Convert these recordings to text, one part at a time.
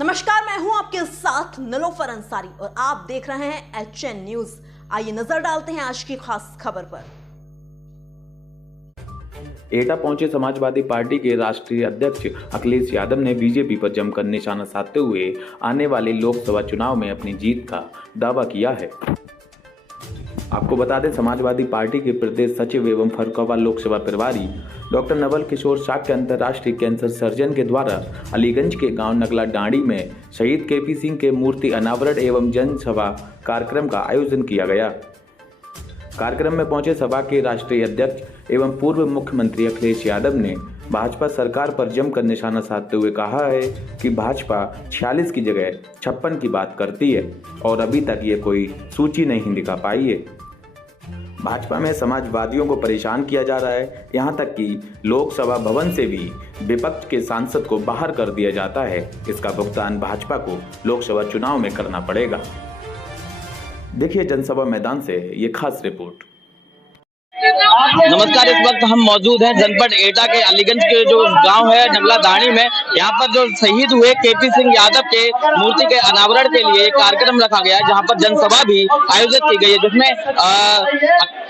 नमस्कार, मैं हूं आपके साथ निलोफर अंसारी और आप देख रहे हैं HN न्यूज। आइए नजर डालते हैं आज की खास खबर पर। एटा पहुंचे समाजवादी पार्टी के राष्ट्रीय अध्यक्ष अखिलेश यादव ने बीजेपी पर जमकर निशाना साधते हुए आने वाले लोकसभा चुनाव में अपनी जीत का दावा किया है। आपको बता दें, समाजवादी पार्टी के प्रदेश सचिव एवं फर्रुखाबाद लोकसभा प्रभारी डॉक्टर नवल किशोर शाक्य अंतर्राष्ट्रीय कैंसर सर्जन के द्वारा अलीगंज के गांव नगला डांडी में शहीद KP सिंह के मूर्ति अनावरण एवं जनसभा कार्यक्रम का आयोजन किया गया। कार्यक्रम में पहुंचे सभा के राष्ट्रीय अध्यक्ष एवं पूर्व मुख्यमंत्री अखिलेश यादव ने भाजपा सरकार पर जमकर निशाना साधते हुए कहा है कि भाजपा 46 की जगह 56 की बात करती है और अभी तक ये कोई सूची नहीं दिखा पाई है। भाजपा में समाजवादियों को परेशान किया जा रहा है, यहाँ तक कि लोकसभा भवन से भी विपक्ष के सांसद को बाहर कर दिया जाता है। इसका भुगतान भाजपा को लोकसभा चुनाव में करना पड़ेगा। देखिए जनसभा मैदान से ये खास रिपोर्ट। नमस्कार, इस वक्त हम मौजूद हैं जनपद एटा के अलीगंज के जो गांव है नगला दाणी में। यहाँ पर जो शहीद हुए KP सिंह यादव के मूर्ति के अनावरण के लिए एक कार्यक्रम रखा गया है, जहां पर जनसभा भी आयोजित की गई है, जिसमें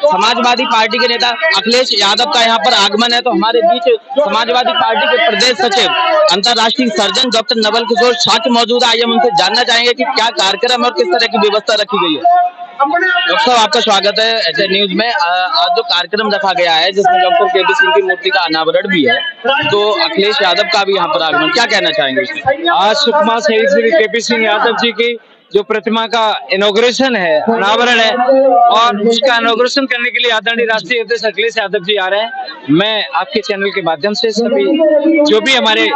समाजवादी पार्टी के नेता अखिलेश यादव का यहाँ पर आगमन है। तो हमारे बीच समाजवादी पार्टी के प्रदेश सचिव अंतर्राष्ट्रीय सर्जन डॉक्टर नवल किशोर शाक्य मौजूद है। आइए हम उनसे जानना चाहेंगे कि क्या कार्यक्रम और किस तरह की व्यवस्था रखी गई है। डॉक्टर साहब, आपका स्वागत है HN न्यूज में। आज जो कार्यक्रम रखा गया है जिसमें डॉक्टर KP सिंह की मूर्ति का अनावरण भी है, तो अखिलेश यादव का भी यहाँ पर आगमन, क्या कहना चाहेंगे? आज सुकमा शहीद श्री KP सिंह यादव जी की जो प्रतिमा का इनॉग्रेशन है, अनावरण है, और उसका इनॉग्रेशन करने के लिए आदरणीय राष्ट्रीय अध्यक्ष अखिलेश यादव जी आ रहे हैं। मैं आपके चैनल के माध्यम से सभी जो भी हमारे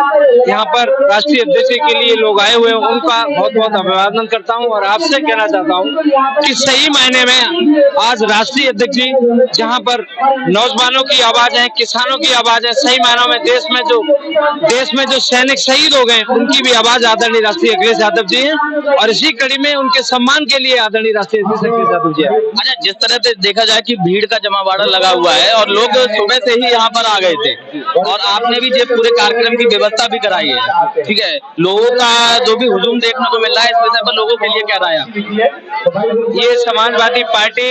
यहाँ पर राष्ट्रीय अध्यक्ष के लिए लोग आए हुए हैं उनका बहुत बहुत अभिवादन करता हूँ और आपसे कहना चाहता हूँ कि सही मायने में आज राष्ट्रीय अध्यक्ष जी जहाँ पर नौजवानों की आवाज है, किसानों की आवाज है, सही मायनों में देश में जो सैनिक शहीद हो गए उनकी भी आवाज आदरणीय राष्ट्रीय अखिलेश यादव जी है, और इसी कड़ी में उनके सम्मान के लिए आदरणीय राष्ट्रीय अध्यक्ष अखिलेश यादव जी है। अच्छा, जिस तरह से देखा जाए कि भीड़ का जमावड़ा लगा हुआ है और लोग सुबह से ही यहाँ पर आ गए थे, और आपने भी ये पूरे कार्यक्रम की व्यवस्था भी कराई है, ठीक है, लोगों का जो भी हुजूम देखने को मिल रहा है, इस विषय पर लोगों के लिए क्या राय है? ये समाजवादी पार्टी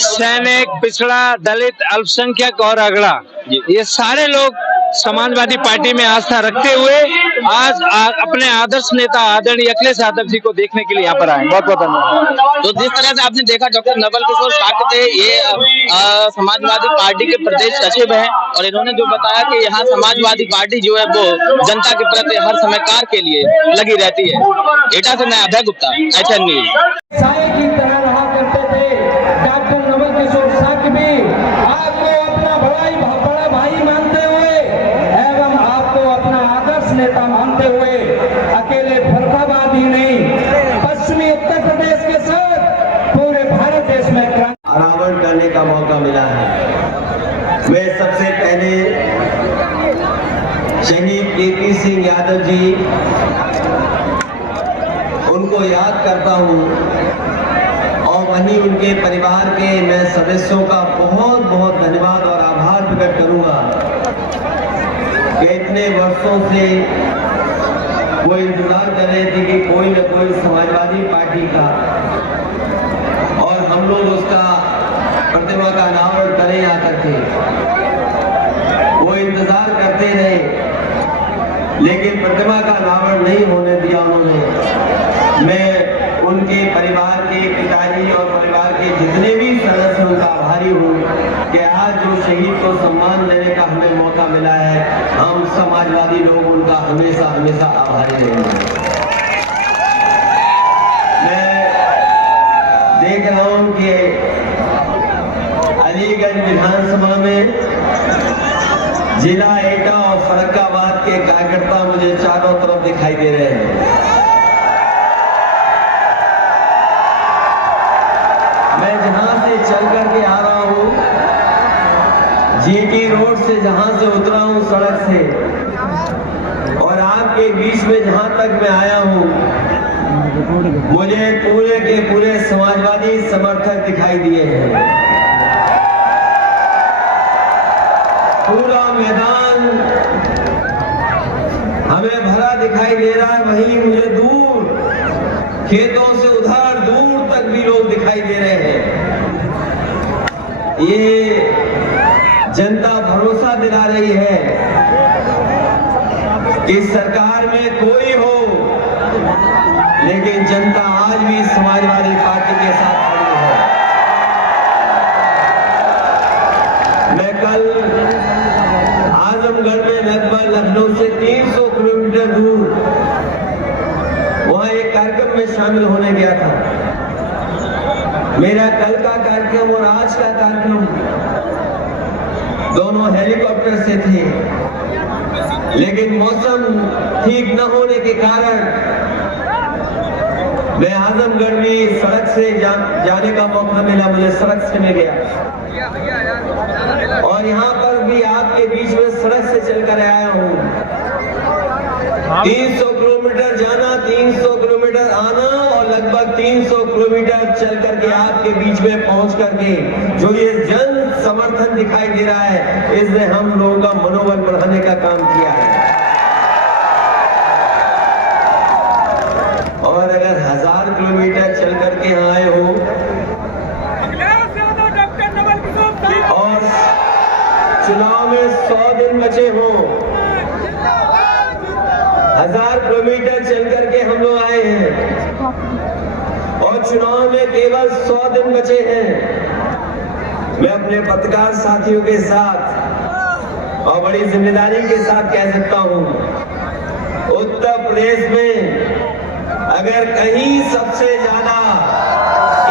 सैनिक, पिछड़ा, दलित, अल्पसंख्यक और अगड़ा, ये सारे लोग समाजवादी पार्टी में आस्था रखते हुए आज अपने आदर्श नेता आदरणीय अखिलेश यादव जी को देखने के लिए यहाँ पर आए। बहुत बहुत धन्यवाद। तो जिस तरह से आपने देखा, डॉक्टर नवल किशोर शाक्य थे, ये समाजवादी पार्टी के प्रदेश सचिव हैं, और इन्होंने जो बताया कि यहाँ समाजवादी पार्टी जो है वो जनता के प्रति हर समय कार्य के लिए लगी रहती है। एटा से मैं अभय गुप्ता, HN न्यूज। साए की तरह रहा करते थे डॉक्टर नवल किशोर शाक्य भी आपको अपना बड़ा भाई मानते हुए एवं आपको अपना आदर्श नेता मानते हुए अकेले फर्रुखाबाद ही नहीं, पश्चिमी उत्तर प्रदेश के साथ पूरे भारत देश में अनावरण करने का मौका मिला है। मैं सबसे पहले शहीद KP सिंह यादव जी उनको याद करता हूँ, और वहीं उनके परिवार के मैं सदस्यों का बहुत बहुत धन्यवाद और आभार प्रकट करूंगा कि इतने वर्षों से वो इंतजार कर रहे थे कि कोई न कोई समाजवादी पार्टी का और हम लोग उसका प्रतिमा का अनावरण करें आकर के। वो इंतजार करते रहे, लेकिन प्रतिमा का अनावरण नहीं होने दिया उन्होंने। मैं उनके परिवार के पिताजी और परिवार के जितने भी सदस्य उनका आभारी हूँ कि आज जो शहीद को सम्मान देने का हमें मौका मिला है, हम समाजवादी लोग उनका हमेशा हमेशा आभारी रहेंगे। मैं देख रहा हूँ कि अलीगंज विधानसभा में जिला एटा और फर्रुखाबाद के कार्यकर्ता मुझे चारों तरफ दिखाई दे रहे हैं। मैं जहां से चल करके आ रहा हूं, GT रोड से जहां से उतरा हूं सड़क से, और आपके बीच में जहां तक मैं आया हूं, मुझे पूरे के पूरे समाजवादी समर्थक दिखाई दिए हैं। पूरा मैदान हमें भरा दिखाई दे रहा है, वहीं मुझे दूर खेतों से उधर दूर तक भी लोग दिखाई दे रहे हैं। ये जनता भरोसा दिला रही है कि सरकार में कोई हो, लेकिन जनता आज भी समाजवादी पार्टी के साथ खड़ी है। मैं कल आजमगढ़ में लगभग लखनऊ से 300 किलोमीटर दूर वहां एक कार्यक्रम में शामिल होने गया था। मेरा कल का कार्यक्रम और आज का कार्यक्रम दोनों हेलीकॉप्टर से थे, लेकिन मौसम ठीक न होने के कारण मैं आजमगढ़ में सड़क से जाने का मौका मिला, मुझे सड़क से मैं गया और यहाँ पर भी आपके बीच में सड़क से चलकर आया हूँ। 300 किलोमीटर जाना, 300 किलोमीटर आना और लगभग 300 किलोमीटर चल करके आपके बीच में पहुंच करके जो ये जन समर्थन दिखाई दे रहा है, इसने हम लोगों का मनोबल बढ़ाने का काम किया है। और अगर 1000 किलोमीटर चल करके यहाँ आए हो और चुनाव में 100 दिन बचे हो, 1000 किलोमीटर चल करके हम लोग आए हैं और चुनाव में केवल 100 दिन बचे हैं। मैं अपने पत्रकार साथियों के साथ और बड़ी जिम्मेदारी के साथ कह सकता हूं, उत्तर प्रदेश में अगर कहीं सबसे ज्यादा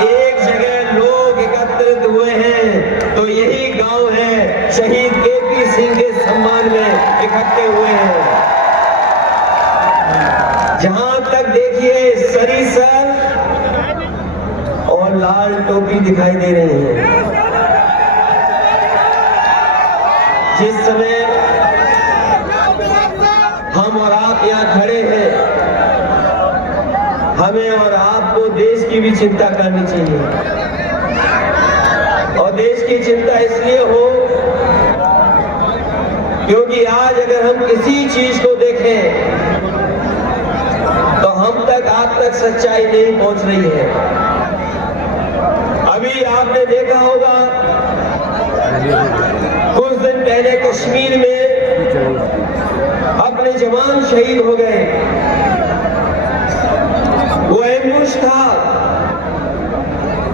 एक जगह लोग एकत्रित हुए हैं तो यही गांव है, शहीद केपी सिंह के सम्मान में इकट्ठे हुए हैं। जहां तक देखिए सरी सर और लाल टोपी दिखाई दे रहे हैं। जिस समय हम और आप यहाँ खड़े हैं, हमें और आपको देश की भी चिंता करनी चाहिए और देश की चिंता इसलिए हो क्योंकि आज अगर हम किसी चीज को देखें तो हम तक आप तक सच्चाई नहीं पहुंच रही है। अभी आपने देखा होगा कुछ दिन पहले कश्मीर में अपने जवान शहीद हो गए। वो एम्बुश था,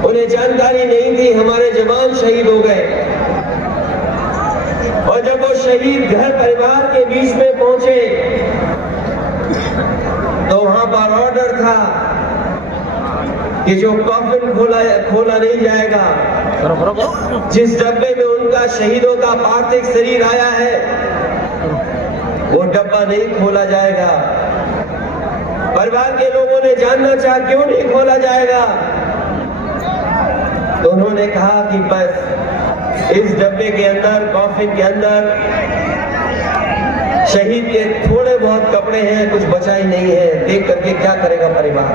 उन्हें जानकारी नहीं थी, हमारे जवान शहीद हो गए। और जब वो शहीद घर परिवार के बीच में पहुंचे तो वहां पर ऑर्डर था कि जो कॉफिन खोला नहीं जाएगा, जिस डब्बे में उनका शहीदों का पार्थिव शरीर आया है वो डब्बा नहीं खोला जाएगा। परिवार के लोगों ने जानना चाहा क्यों नहीं खोला जाएगा, तो उन्होंने कहा कि बस इस डब्बे के अंदर, कॉफिन के अंदर शहीद के थोड़े बहुत कपड़े हैं, कुछ बचा ही नहीं है, देख करके क्या करेगा परिवार।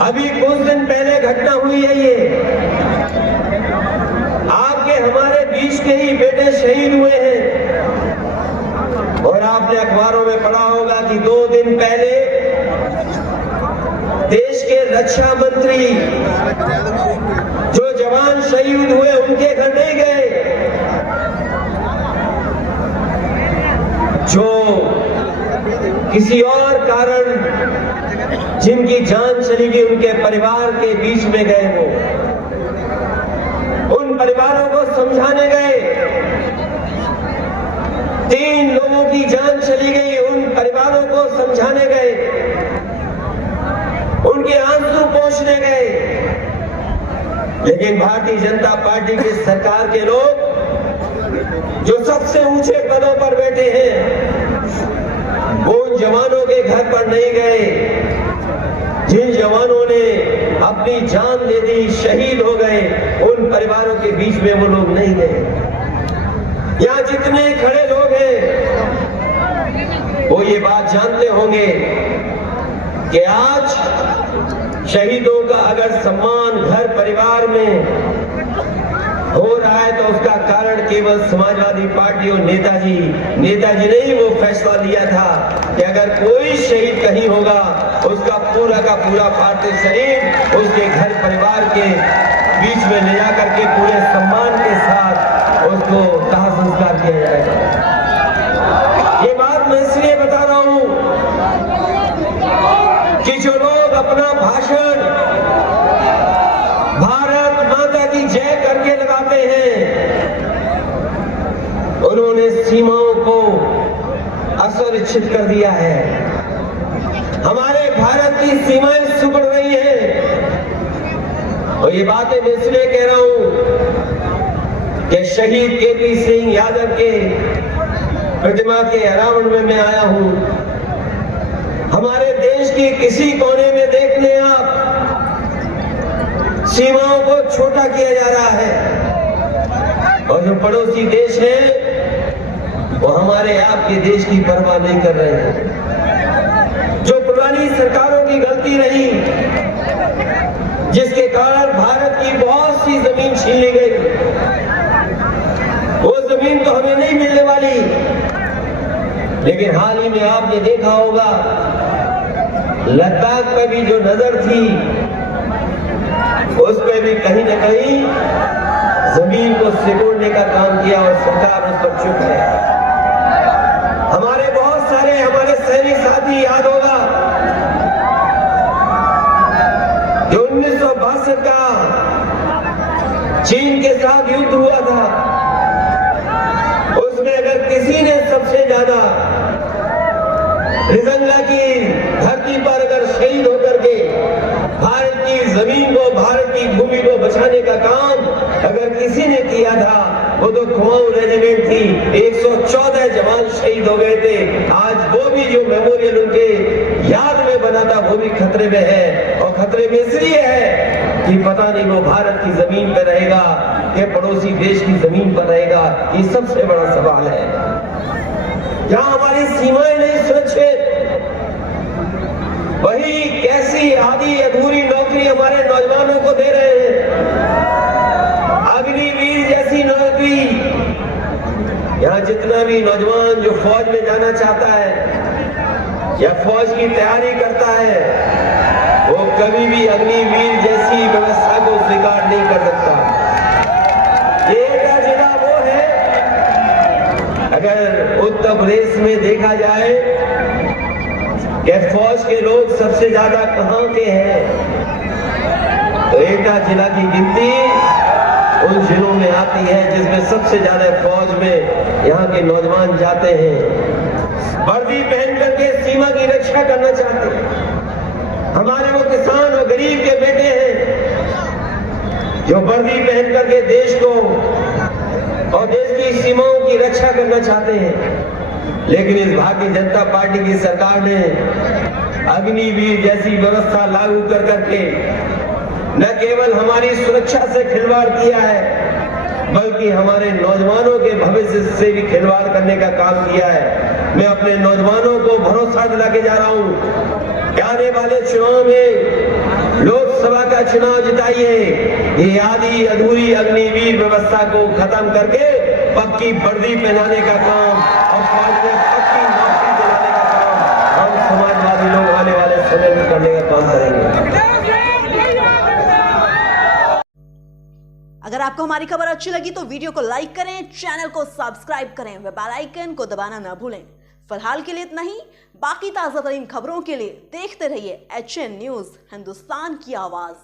अभी कुछ दिन पहले घटना हुई है, ये आपके हमारे बीच के ही बेटे शहीद हुए हैं। और आपने अखबारों में पढ़ा होगा कि 2 दिन पहले देश के रक्षा मंत्री जो जवान शहीद हुए उनके घर नहीं गए, जो किसी और कारण जिनकी जान चली गई उनके परिवार के बीच में गए, वो उन परिवारों को समझाने गए। 3 लोगों की जान चली गई, उन परिवारों को समझाने गए, उनके आंसू पोंछने गए। लेकिन भारतीय जनता पार्टी की सरकार के लोग जो सबसे ऊंचे पदों पर बैठे हैं वो उन जवानों के घर पर नहीं गए। जिन जवानों ने अपनी जान दे दी, शहीद हो गए, उन परिवारों के बीच में वो लोग नहीं गए। यहाँ जितने खड़े लोग हैं वो ये बात जानते होंगे कि आज शहीदों का अगर सम्मान घर परिवार में हो रहा है तो उसका कारण केवल समाजवादी पार्टी और नेताजी ने ही वो फैसला लिया था कि अगर कोई शहीद कहीं होगा उसका पूरा का पूरा पार्थिव शरीर उसके घर परिवार के बीच में ले जाकर के पूरे सम्मान के साथ उसको दाह संस्कार किया जाएगा। ये बात मैं इसलिए बता रहा हूं कि जो लोग अपना भाषण भारत माता की जय करके लगाते हैं उन्होंने सीमाओं को असुरक्षित कर दिया है। हमारे भारत की सीमाएं सिकुड़ रही हैं और ये बातें मैं इसलिए कह रहा हूं कि शहीद केपी सिंह यादव के प्रतिमा के अनावरण में मैं आया हूं। हमारे देश के किसी कोने में देख लें आप, सीमाओं को छोटा किया जा रहा है और जो पड़ोसी देश है वो हमारे आपके देश की परवाह नहीं कर रहे हैं। जो पुरानी सरकारों की गलती रही जिसके कारण भारत की बहुत सी जमीन छीन ली गई, वो जमीन तो हमें नहीं मिलने वाली। लेकिन हाल ही में आपने देखा होगा लद्दाख पर भी जो नजर थी उस पर भी कहीं न कहीं जमीन को सिकोड़ने का काम किया और सरकार उस पर चुप है। हमारे बहुत सारे हमारे सैनिक साथी याद होगा जो 1962 का चीन के साथ युद्ध हुआ था, उसमें अगर किसी ने सबसे ज्यादा त्रिरंगा की धरती पर अगर शहीद होकर के भारत की जमीन को, भारत की भूमि को बचाने का काम अगर किसी ने किया था वो तो कुमाऊं रेजिमेंट थी। 114 जवान शहीद हो गए थे। आज वो भी जो मेमोरियल उनके याद में बना था वो भी खतरे में है और खतरे में इसलिए है कि पता नहीं वो भारत की जमीन पर रहेगा कि पड़ोसी देश की जमीन पर रहेगा। ये सबसे बड़ा सवाल है। जहां हमारी सीमाएं नहीं सुरक्षित, वही कैसी आधी अधूरी नौकरी हमारे नौजवानों को दे रहे हैं। अग्निवीर जैसी नौकरी, यहाँ जितना भी नौजवान जो फौज में जाना चाहता है या फौज की तैयारी करता है वो कभी भी अग्निवीर जैसी व्यवस्था को स्वीकार नहीं कर सकता। ये जिला वो है, अगर उत्तर प्रदेश में देखा जाए कि फौज के लोग सबसे ज्यादा कहां के हैं तो एटा जिला की गिनती उन जिलों में आती है जिसमें सबसे ज्यादा फौज में यहाँ के नौजवान जाते हैं। वर्दी पहन करके सीमा की रक्षा करना चाहते हैं। हमारे वो किसान और गरीब के बेटे हैं जो वर्दी पहन करके देश को और देश की सीमाओं की रक्षा करना चाहते हैं। लेकिन इस भारतीय जनता पार्टी की सरकार ने अग्निवीर जैसी व्यवस्था लागू कर करके न केवल हमारी सुरक्षा से खिलवाड़ किया है बल्कि हमारे नौजवानों के भविष्य से भी खिलवाड़ करने का काम किया है। मैं अपने नौजवानों को भरोसा दिला के जा रहा हूं कि आने वाले चुनाव में लोकसभा का चुनाव जिताइए। ये आधी अधूरी अग्निवीर व्यवस्था को खत्म करके पक्की वर्दी पहनाने का काम और फौज में पक्की नौकरी दिलाने का काम हम समाजवादी लोग आने वाले समय में करने का काम करेंगे। अगर आपको हमारी खबर अच्छी लगी तो वीडियो को लाइक करें, चैनल को सब्सक्राइब करें व बेल आइकन को दबाना न भूलें। फिलहाल के लिए इतना ही। बाकी ताजा तरीन खबरों के लिए देखते रहिए HN न्यूज़, हिंदुस्तान की आवाज।